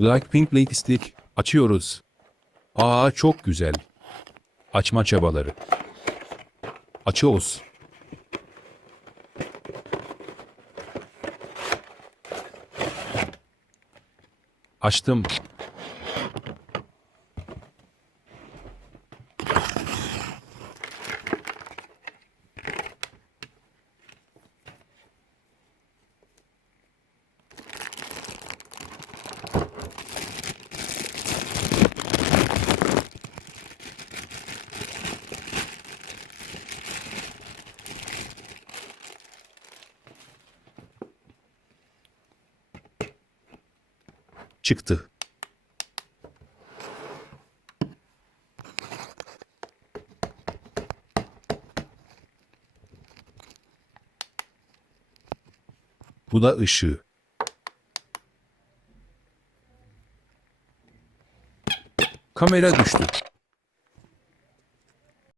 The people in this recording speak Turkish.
Blackpink Playlistik açıyoruz. Aa çok güzel. Açma çabaları. Açıyoruz. Açtım. Çıktı. Bu da ışığı. Kamera düştü.